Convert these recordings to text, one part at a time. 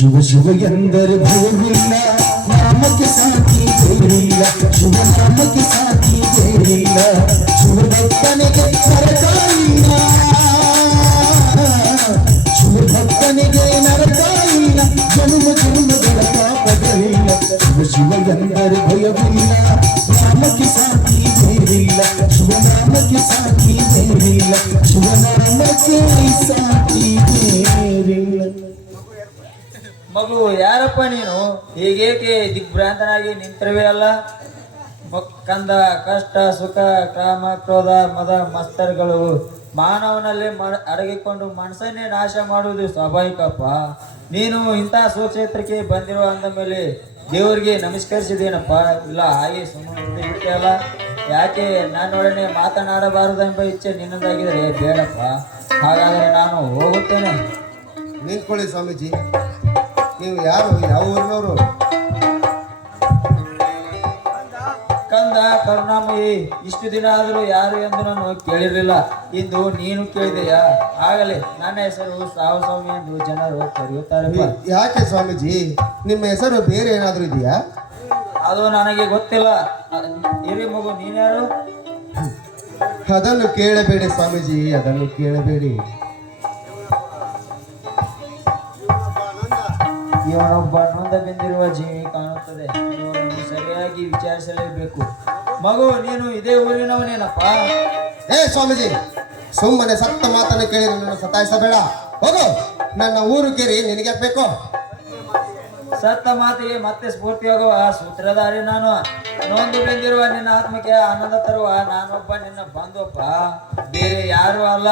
శుభ శుభ ఎందరు భయమిల్ల నామకి సాకి జైరిల్ల శుభ నామకి సాకి జైరిల్ల శుభ భక్తనికి సరకాలిల్ల ಮಗು ಯಾರಪ್ಪ ನೀನು? ಹೀಗೇಕೆ ದಿಗ್ಭ್ರಾಂತನಾಗಿ ನಿಂತಿರುವೆ ಅಲ್ಲ? ಕಂದ ಕಷ್ಟ, ಸುಖ ಕಾಮ ಕ್ರೋಧ, ಮದ, ಮಸ್ತರ್ಗಳು. ಮಾನವನಲ್ಲಿ ಅಡಗಿಕೊಂಡು ಮನಸ್ಸನ್ನೇ ನಾಶ ಮಾಡುವುದು ಸ್ವಾಭಾವಿಕಪ್ಪ. ನೀನು ಇಂಥ ಸುಕ್ಷೇತ್ರಕ್ಕೆ ಬಂದಿರುವ ಅಂದ ಮೇಲೆ ದೇವರಿಗೆ ನಮಸ್ಕರಿಸಿದೇನಪ್ಪ? ಇಲ್ಲ, ಹಾಗೆ ಸುಮ್ಮನೆ ಅಲ್ಲ? ಯಾಕೆ ನನ್ನೊಡನೆ ಮಾತನಾಡಬಾರದೆಂಬ ಇಚ್ಛೆ ನಿನ್ನದಾಗಿದ್ರೆ ಬೇಡಪ್ಪ. ಹಾಗಾದರೆ ನಾನು ಹೋಗುತ್ತೇನೆ. ನಿಂತ್ಕೊಳ್ಳಿ ಸ್ವಾಮೀಜಿ. ನೀವು ಯಾರು? ಯಾವ ಊರಿನವರು? ಕಂದ ಕರುಣಾಮಯಿ ಇಷ್ಟು ದಿನ ಆದರೂ ಯಾರು ಎಂದು ನಾನು ಕೇಳಿರಲಿಲ್ಲ. ಇಂದು ನೀನು ಕೇಳಿದೆಯಾ? ಆಗಲಿ ನನ್ನ ಹೆಸರು ಸಾವಸ್ವಾಮಿ ಎಂದು ಜನರು ಕರೆಯುತ್ತಾರೆ. ಯಾಕೆ ಸ್ವಾಮೀಜಿ? ನಿಮ್ಮ ಹೆಸರು ಬೇರೆ ಏನಾದರೂ ಇದೆಯಾ? ಅದು ನನಗೆ ಗೊತ್ತಿಲ್ಲ. ಇರಿ ಮಗು ನೀನ್ಯಾರು ಅದನ್ನು ಕೇಳಬೇಡಿ ಸ್ವಾಮೀಜಿ ಅದನ್ನು ಕೇಳಬೇಡಿ. ಇವನೊಬ್ಬ ನೊಂದ ಬಿಂದಿರುವ ಜೀವಿ ಕಾಣುತ್ತದೆ. ಇವನನ್ನು ಸರಿಯಾಗಿ ವಿಚಾರಿಸಲೇಬೇಕು. ಮಗು ನೀನು ಇದೇ ಊರಿನವನೇನಪ್ಪ? ಏ ಸ್ವಾಮೀಜಿ ಸುಮ್ಮನೆ ಸತ್ತ ಮಾತನ್ನು ಕೇಳಿ ನನ್ನನ್ನು ಸತಾಯಿಸಬೇಡ. ಹೋಗು ನನ್ನ ಊರು ಕೇರಿ ನಿನಗೆ ಬೇಕು ಸತ್ತ ಮಾತಿಗೆ ಮತ್ತೆ ಸ್ಫೂರ್ತಿಯಾಗುವ ಸೂತ್ರಧಾರಿ ನಾನು. ನೊಂದು ಬೆಂದಿರುವ ನಿನ್ನ ಆತ್ಮಕ್ಕೆ ಆನಂದ ತರುವ ನಾನೊಬ್ಬ ನಿನ್ನ ಬಂಧುಪ್ಪ ಬೇರೆ ಯಾರು ಅಲ್ಲ.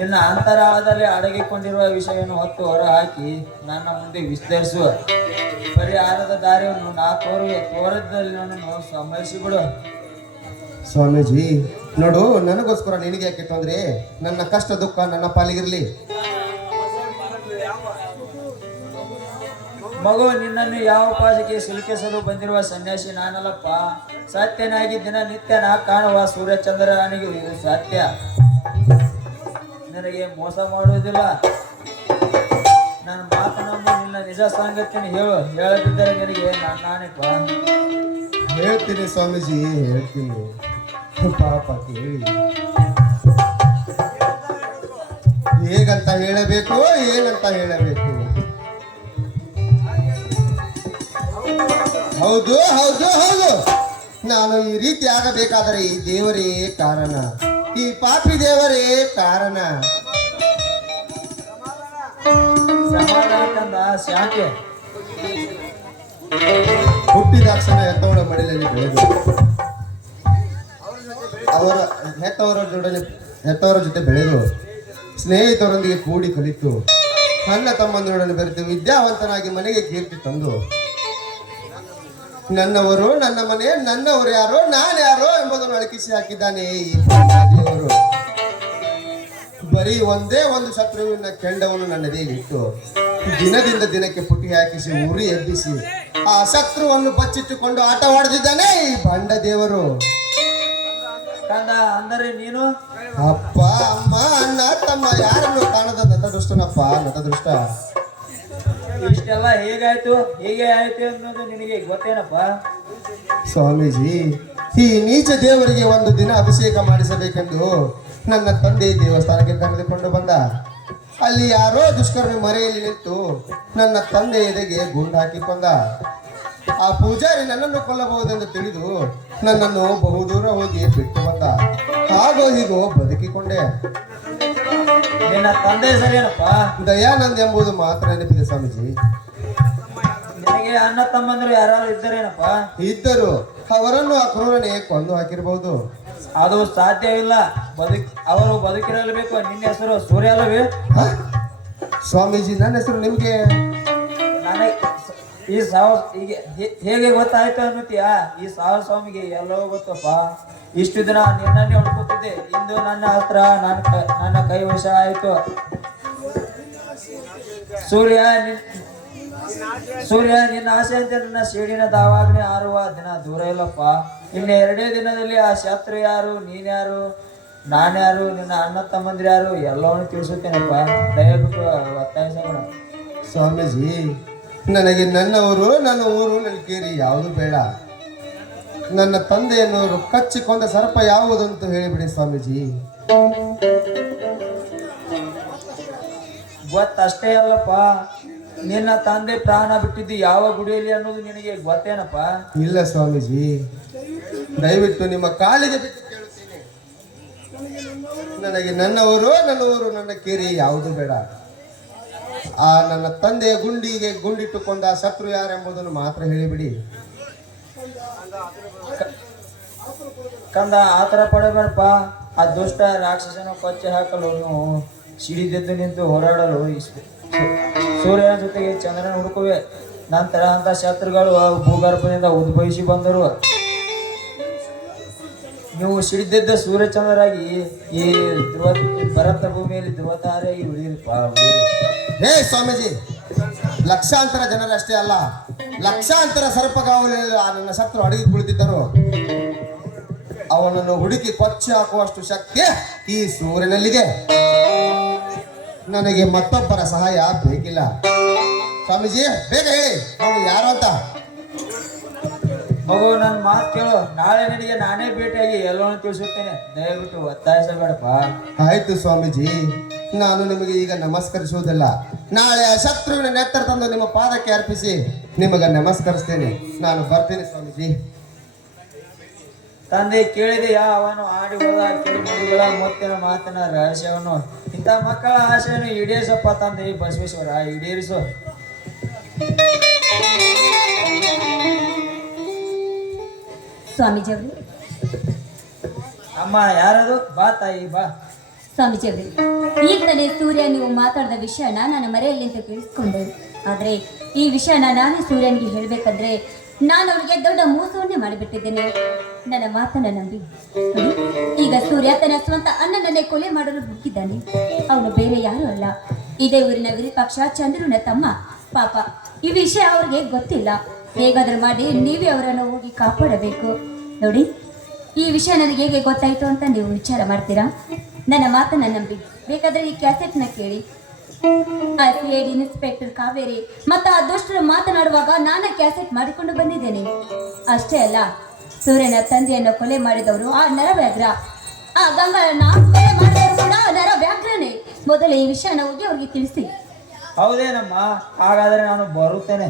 ನಿನ್ನ ಅಂತರಾಳದಲ್ಲಿ ಅಡಗಿಕೊಂಡಿರುವ ವಿಷಯವನ್ನು ಹೊತ್ತು ಹೊರ ಹಾಕಿ ನನ್ನ ಮುಂದೆ ವಿಸ್ತರಿಸುವ. ಪರಿಹಾರದ ದಾರಿಯನ್ನು ನಾ ತೋರುವೆ ತೋರದಲ್ಲಿ ನನ್ನನ್ನು ಸಂಭರಿಸಿಬಿಡು ಸ್ವಾಮೀಜಿ ನೋಡು ನನಗೋಸ್ಕರ ನಿನಗೆ ಯಾಕೆ ತೊಂದ್ರೆ? ನನ್ನ ಕಷ್ಟ ದುಃಖ ನನ್ನ ಪಾಲಿಗಿರ್ಲಿ. ಮಗು ನಿನ್ನನ್ನು ಯಾವ ಪಾಶಕ್ಕೆ ಸಿಲುಕಿಸಲು ಬಂದಿರುವ ಸನ್ಯಾಸಿ ನಾನಲ್ಲಪ್ಪ. ಸತ್ಯನಾಗಿ ದಿನನಿತ್ಯ ನಾ ಕಾಣುವ ಸೂರ್ಯಚಂದ್ರನಿಗೆ ಇದು ಸತ್ಯ. ನಿನಗೆ ಮೋಸ ಮಾಡುವುದಿಲ್ಲ. ನನ್ನ ಮಾತನೊಂದು ನಿನ್ನ ನಿಜ ಸಾಂಗತ್ಯನ ಹೇಳು. ಹೇಳದಿದ್ದರೆ ನಿನಗೆ ನಾನು ನಾನೇಪ್ಪ ಹೇಳ್ತೀನಿ ಸ್ವಾಮೀಜಿ, ಹೇಳ್ತೀನಿ. ಪಾಪ ಕೇಳಿ. ಹೇಗಂತ ಹೇಳಬೇಕು, ಏನಂತ ಹೇಳಬೇಕು? ಹೌದು ಹೌದು ಹೌದು. ನಾನು ಈ ರೀತಿ ಆಗಬೇಕಾದರೆ ಈ ದೇವರೇ ಕಾರಣ. ಈ ಪಾಪಿ ದೇವರೇ ಕಾರಣ. ಹುಟ್ಟಿದ ಹುಟ್ಟಿದಾಕ್ಷಣ ಹೆತ್ತವಳ ಮಡಿಲಲ್ಲಿ ಬೆಳೆದು ಅವರ ಹೆತ್ತವರ ಜೊಡನೆ ಹೆತ್ತವರ ಜೊತೆ ಬೆಳೆದು ಸ್ನೇಹಿತರೊಂದಿಗೆ ಕೂಡಿ ಕಲಿತು ನನ್ನ ತಮ್ಮಂದರೊಡನೆ ಬೆರೆತು ವಿದ್ಯಾವಂತನಾಗಿ ಮನೆಗೆ ಕೀರ್ತಿ ತಂದು ನನ್ನವರು ನನ್ನ ಮನೆ ನನ್ನವರು ಯಾರೋ ನಾನು ಯಾರೋ ಎಂಬುದನ್ನು ಅಳಕಿಸಿ ಹಾಕಿದ್ದಾನೆ ಈ ಬರೀ ಒಂದೇ ಒಂದು ಶತ್ರುವಿನ ಕೆಂಡವನ್ನು ನನ್ನ ಇಟ್ಟು ದಿನದಿಂದ ದಿನಕ್ಕೆ ಪುಟ್ಟಿ ಹಾಕಿಸಿ ಉರಿ ಎಬ್ಬಿಸಿ ಆ ಶತ್ರುವನ್ನು ಬಚ್ಚಿಟ್ಟುಕೊಂಡು ಆಟವಾಡುತ್ತಿದ್ದಾನೆ ಈ ಬಂಡ ದೇವರು. ಕಂದ ಅಂದರೆ ನೀನು? ಅಪ್ಪ ಅಮ್ಮ ಅಣ್ಣ ತಮ್ಮ ಯಾರನ್ನು ಕಾಣದ ನತದೃಷ್ಟನಪ್ಪ ನತದೃಷ್ಟ. ಇಷ್ಟೆಲ್ಲ ಹೇಗಾಯ್ತು? ಹೇಗೆ ಆಯ್ತು ಅನ್ನೋದು ನಿನಗೆ ಗೊತ್ತೇನಪ್ಪ? ಸ್ವಾಮೀಜಿ ಈ ನೀಚ ದೇವರಿಗೆ ಒಂದು ದಿನ ಅಭಿಷೇಕ ಮಾಡಿಸಬೇಕೆಂದು ನನ್ನ ತಂದೆ ದೇವಸ್ಥಾನಕ್ಕೆ ಕರೆದುಕೊಂಡು ಬಂದ. ಅಲ್ಲಿ ಯಾರೋ ದುಷ್ಕರ್ಮಿ ಮರೆಯಲ್ಲಿ ನಿಂತು ನನ್ನ ತಂದೆ ಎದೆಗೆ ಗುಂಡು ಹಾಕಿಕೊಂಡ ಆ ಪೂಜಾರಿ ನನ್ನನ್ನು ಕೊಲ್ಲಬಹುದೆಂದು ತಿಳಿದು ನನ್ನನ್ನು ಬಹುದೂರ ಹೋಗಿ ಬಿಟ್ಟು ಬಂದ. ಹಾಗೋ ಹೀಗೋ ಬದುಕಿಕೊಂಡೆ. ನಿನ್ನ ತಂದೆ ಸರಿಯೇನಪ್ಪ? ದಯಾನಂದ್ ಎಂಬುದು ಮಾತ್ರ ನೆನಪಿದೆ ಸ್ವಾಮೀಜಿ. ನಿನಗೆ ಅಣ್ಣ ತಮ್ಮಂದ್ರು ಯಾರು ಇದ್ದರೇನಪ್ಪ? ಇದ್ದರು. ಅವರನ್ನು ಆ ಕ್ರೂರನೇ ಕೊಂದು ಹಾಕಿರಬಹುದು. ಅದು ಸಾಧ್ಯ ಇಲ್ಲ. ಬದುಕ್ ಅವರು ಬದುಕಿರಲೇಬೇಕು. ನಿನ್ನ ಹೆಸರು ಸೂರ್ಯ ಅಲ್ಲವೇ? ಸ್ವಾಮೀಜಿ ನನ್ನ ಹೆಸರು ನಿಮ್ಗೆ? ನನಗೆ ಈ ಸಾವ ಈಗ ಹೇಗೆ ಗೊತ್ತಾಯ್ತು ಅನ್ನುತ್ತೀಯಾ? ಈ ಸಾವ ಸ್ವಾಮಿಗೆ ಎಲ್ಲವೂ ಗೊತ್ತಪ್ಪ. ಇಷ್ಟು ದಿನ ನಿನ್ನನ್ನೇ ಹುಡುಕುತ್ತಿದ್ದೆ. ಇಂದು ನನ್ನ ಹತ್ರ ನನ್ನ ಕ- ನನ್ನ ಕೈ ವಶ ಆಯಿತು. ಸೂರ್ಯ ಸೂರ್ಯ ನಿನ್ನ ಆಸೆಯಂತೆ ನನ್ನ ಸೇಡಿನ ದಾವಾಗ್ನೆ ಆರುವ ದಿನ ದೂರ ಇಲ್ಲಪ್ಪ. ಇನ್ನು ಎರಡೇ ದಿನದಲ್ಲಿ ಆ ಶತ್ರು ಯಾರು ನೀನ್ಯಾರು ನಾನ್ಯಾರು ನಿನ್ನ ಅಣ್ಣ ತಮ್ಮಂದ್ರ ಯಾರು ಎಲ್ಲವನ್ನು ತಿಳಿಸುತ್ತೇನಪ್ಪ. ದಯವಿಟ್ಟು ಒತ್ತಾಯಿಸೋಣ ಸ್ವಾಮೀಜಿ ನನಗೆ ನನ್ನ ಊರು ನನ್ನ ಊರು ನನ್ನ ಕೇರಿ ಯಾವುದು ಬೇಡ. ನನ್ನ ತಂದೆಯನ್ನು ಕಚ್ಚಿಕೊಂಡ ಸರ್ಪ ಯಾವುದಂತ ಹೇಳಿಬಿಡಿ ಸ್ವಾಮೀಜಿ. ಗೊತ್ತಷ್ಟೇ ಅಲ್ಲಪ್ಪ. ನಿನ್ನ ತಂದೆ ಪ್ರಾಣ ಬಿಟ್ಟಿದ್ದು ಯಾವ ಗುಡಿಯಲ್ಲಿ ಅನ್ನೋದು ನಿನಗೆ ಗೊತ್ತೇನಪ್ಪ? ಇಲ್ಲ ಸ್ವಾಮೀಜಿ. ದಯವಿಟ್ಟು ನಿಮ್ಮ ಕಾಲಿಗೆ ಬಿಟ್ಟು ಕೇಳುತ್ತೇನೆ. ನನಗೆ ನನ್ನವರು ನನ್ನವರು ನನ್ನ ಊರು ನನ್ನ ಕೇರಿ ಯಾವುದು ಬೇಡ. ಆ ನನ್ನ ತಂದೆಯ ಗುಂಡಿಗೆ ಗುಂಡಿಟ್ಟುಕೊಂಡ ಶತ್ರು ಯಾರೆಂಬುದನ್ನು ಮಾತ್ರ ಹೇಳಿಬಿಡಿ. ಕಂದ ಆತರ ಪಡಬೇಡಪ್ಪ. ಆ ದುಷ್ಟ ರಾಕ್ಷಸನ ಕೊಚ್ಚಿ ಹಾಕಲು ನೀವು ಸಿಡಿದೆದ್ದು ನಿಂತು ಹೋರಾಡಲು ಸೂರ್ಯನ ಜೊತೆಗೆ ಚಂದ್ರನ ಹುಡುಕುವೆ. ನಂತರ ಅಂತ ಶತ್ರುಗಳು ಭೂಗರ್ಭದಿಂದ ಉದ್ಭವಿಸಿ ಬಂದರು. ನೀವು ಸಿಡಿದಿದ್ದ ಸೂರ್ಯಚಂದ್ರರಾಗಿ ಈ ಧ್ರುವ ಭರತ ಭೂಮಿಯಲ್ಲಿ ಧ್ರುವತಾರೆಯಾಗಿ ಉಳಿದಿರಿ ಹೇ ಸ್ವಾಮೀಜಿ, ಲಕ್ಷಾಂತರ ಜನರಷ್ಟೇ ಅಲ್ಲ, ಲಕ್ಷಾಂತರ ಸರ್ಪಗಾವಲಿನಲ್ಲಿ ನನ್ನ ಶತ್ರು ಅಡಗಿ ಕುಳಿತಿದ್ದರು ಅವನನ್ನು ಹುಡುಕಿ ಕೊಚ್ಚಿ ಹಾಕುವಷ್ಟು ಶಕ್ತಿ ಈ ಸೂರ್ಯನಲ್ಲಿದೆ. ನನಗೆ ಮತ್ತೊಬ್ಬರ ಸಹಾಯ ಬೇಕಿಲ್ಲ ಸ್ವಾಮೀಜಿ ಬೇಗ ಹೇಳಿ. ಅವನು ಯಾರು ಅಂತ? ಮಗು ನನ್ನ ಮಾತು ಕೇಳು. ನಾಳೆ ನಿನಗೆ ನಾನೇ ಭೇಟಿಯಾಗಿ ಎಲ್ಲವನ್ನು ತಿಳಿಸುತ್ತೇನೆ. ದಯವಿಟ್ಟು ಒತ್ತಾಯಿಸಬೇಡಪ್ಪ. ಆಯ್ತು ಸ್ವಾಮೀಜಿ. ನಾನು ನಿಮಗೆ ಈಗ ನಮಸ್ಕರಿಸುವುದಿಲ್ಲ. ನಾಳೆ ಆ ಶತ್ರುವಿನ ನೆತ್ತರ ತಂದು ನಿಮ್ಮ ಪಾದಕ್ಕೆ ಅರ್ಪಿಸಿ ನಿಮಗೆ ನಮಸ್ಕರಿಸ್ತೇನೆ. ನಾನು ಬರ್ತೇನೆ ಸ್ವಾಮೀಜಿ. ತಂದೆ ಕೇಳಿದೆಯ ಅವನು ಆಡಿ ಹೋದ ಕಿಡಿಮಿಡಿಗಳ ಮುತ್ತಿನ ಮಾತಿನ ರಹಸ್ಯವನ್ನು. ಇಂಥ ಮಕ್ಕಳ ಆಶೆಯನ್ನು ಈಡೇರಿಸಪ್ಪ ತಂದೆ ಬಸವೇಶ್ವರ ಈಡೇರಿಸು. ಸ್ವಾಮೀಜಿ ಅವರು ಅಮ್ಮ ಯಾರದು? ಬಾ ತಾಯಿ ಬಾ. ಸ್ವಾಮೀಜಿ ಅವರೇ ಈಗ ತಾನೇ ಸೂರ್ಯ ನೀವು ಮಾತಾಡಿದ ವಿಷಯನ ನಾನು ಮರೆಯಲ್ಲಿ ಅಂತ ಕೇಳಿಸ್ಕೊಂಡೆ ಆದರೆ ಈ ವಿಷಯನ ನಾನು ಸೂರ್ಯನಿಗೆ ಹೇಳಬೇಕಂದ್ರೆ ನಾನು ಅವ್ರಿಗೆ ದೊಡ್ಡ ಮೋಸವನ್ನೇ ಮಾಡಿಬಿಟ್ಟಿದ್ದೇನೆ. ನನ್ನ ಮಾತನ್ನ ನಂಬಿ. ಈಗ ಸೂರ್ಯ ತನ್ನ ಸ್ವಂತ ಅಣ್ಣನನ್ನೇ ಕೊಲೆ ಮಾಡಲು ಹುಟ್ಟಿದ್ದಾನೆ ಅವನು ಬೇರೆ ಯಾರು ಅಲ್ಲ. ಇದೇ ಊರಿನ ವಿರೂಪಾಕ್ಷ, ಚಂದ್ರನ ತಮ್ಮ ಪಾಪ. ಈ ವಿಷಯ ಅವ್ರಿಗೆ ಗೊತ್ತಿಲ್ಲ. ಹೇಗಾದ್ರೂ ಮಾಡಿ ನೀವೇ ಅವರನ್ನು ಹೋಗಿ ಕಾಪಾಡಬೇಕು. ನೋಡಿ, ಈ ವಿಷಯ ನನಗೆ ಹೇಗೆ ಗೊತ್ತಾಯ್ತು ಅಂತ ನೀವು ವಿಚಾರ ಮಾಡ್ತೀರಾ? ನನ್ನ ಮಾತನ್ನ ನಂಬಿ. ಬೇಕಾದ್ರೆ ಈ ಕ್ಯಾಸೆಟ್ನ ಕೇಳಿ. ಆ ಇನ್ಸ್ಪೆಕ್ಟರ್ ಕಾವೇರಿ ಮತ್ತು ಆ ದುಷ್ಟರು ಮಾತನಾಡುವಾಗ ನಾನು ಕ್ಯಾಸೆಟ್ ಮಾಡಿಕೊಂಡು ಬಂದಿದ್ದೇನೆ. ಅಷ್ಟೇ ಅಲ್ಲ ಸೂರ್ಯನ ತಂದೆಯನ್ನು ಕೊಲೆ ಮಾಡಿದವರು ಆ ನರವ್ಯಾಘ್ರ. ಆ ಗಂಗಾಳನ್ನ ಕೊಲೆ ಮಾಡಿದವರು ಕೂಡ ನರವ್ಯಾಘ್ರನೇ. ಮೊದಲು ಈ ವಿಷಯನ ಹೋಗಿ ಅವ್ರಿಗೆ ತಿಳಿಸಿ. ಹೌದೇನಮ್ಮ? ಹಾಗಾದ್ರೆ ನಾನು ಬರುತ್ತೇನೆ.